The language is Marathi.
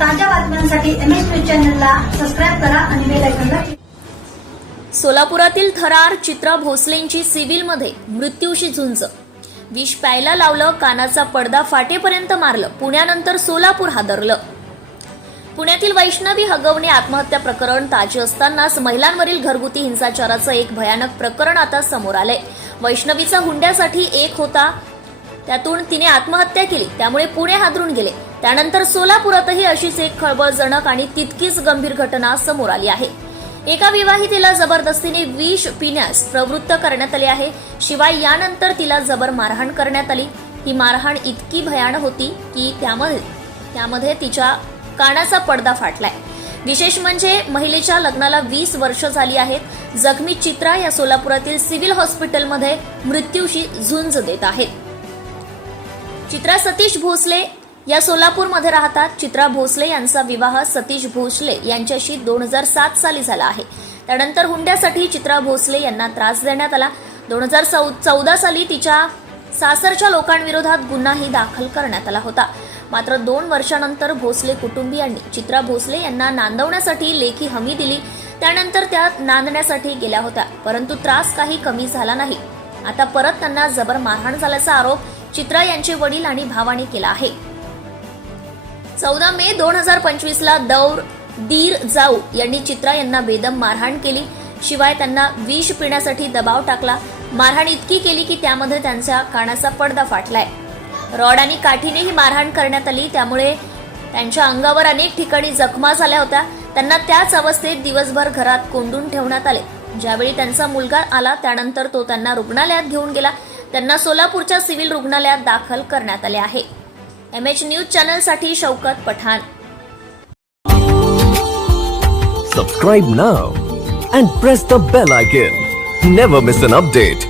ताज्या बातम्यांसाठी एम एस न्यूज चॅनलला सबस्क्राईब करा आणि बेल आयकॉनला सोलापुरातील थरार चित्रा भोसलेंची सिव्हिलमध्ये मृत्यूशी झुंज. विष प्यायला लावलं कानाचा पडदा फाटेपर्यंत मारलं पुण्यानंतर सोलापूर हादरलं. पुण्यातील वैष्णवी हगवणे आत्महत्या प्रकरण ताजे असतानाच महिलांवरील घरगुती हिंसाचाराचं एक भयानक प्रकरण आता समोर आलंय. वैष्णवीचा हुंड्यासाठी एक होता त्यातून तिने आत्महत्या केली त्यामुळे पुणे हादरून गेले. त्यानंतर सोलापुरातही अशीच एक खळबळजनक आणि तितकीच गंभीर घटना समोर आली आहे. एका विवाहितेला जबरदस्तीने विष पिण्यास प्रवृत्त करण्यात आले आहे. शिवाय यानंतर तिला जबर मारहाण करण्यात आली. ही मारहाण इतकी भयानक होती की त्यामध्ये त्यामध्ये तिच्या कानाचा पडदा फाटलाय. विशेष म्हणजे महिलेच्या लग्नाला वीस वर्ष झाली आहेत. जखमी चित्रा या सोलापुरातील सिव्हिल हॉस्पिटलमध्ये मृत्यूशी झुंज देत आहेत. चित्रा सतीश भोसले या सोलापूरमध्ये राहतात चित्रा भोसले यांचा विवाह सतीश भोसले यांच्याशी दोन हजार सात साली झाला आहे. त्यानंतर हुंड्यासाठी चित्रा भोसले यांना त्रास देण्यात आला. दोन हजार चौदा साली तिच्या सासरच्या लोकांविरोधात गुन्हाही दाखल करण्यात आला होता. मात्र दोन वर्षानंतर भोसले कुटुंबियांनी चित्रा भोसले यांना नांदवण्यासाठी लेखी हमी दिली. त्यानंतर त्या नांदण्यासाठी गेल्या होत्या. परंतु त्रास काही कमी झाला नाही. आता परत त्यांना जबर मारहाण झाल्याचा आरोप चित्रा यांचे वडील आणि भावाने केला आहे. चौदा मे दोन हजार पंचवीस ला दौर दीर जाऊ यांनी चित्रा यांना बेदम मारहाण केली. शिवाय त्यांना विष पिण्यासाठी दबाव टाकला. मारहाण इतकी केली की त्यामध्ये त्यांच्या कानाचा पडदा फाटलाय. रॉड आणि काठीने ही मारहाण करण्यात आली. त्यामुळे त्यांच्या अंगावर अनेक ठिकाणी जखमा झाल्या होत्या. त्यांना त्याच अवस्थेत दिवसभर घरात कोंडून ठेवण्यात आले. ज्यावेळी त्यांचा मुलगा आला त्यानंतर तो त्यांना रुग्णालयात घेऊन गेला. त्यांना सोलापूरच्या सिव्हिल रुग्णालयात दाखल करण्यात आले आहे. M H news चॅनलसाठी Shaukat Pathan Subscribe now and press the bell icon. Never miss an update.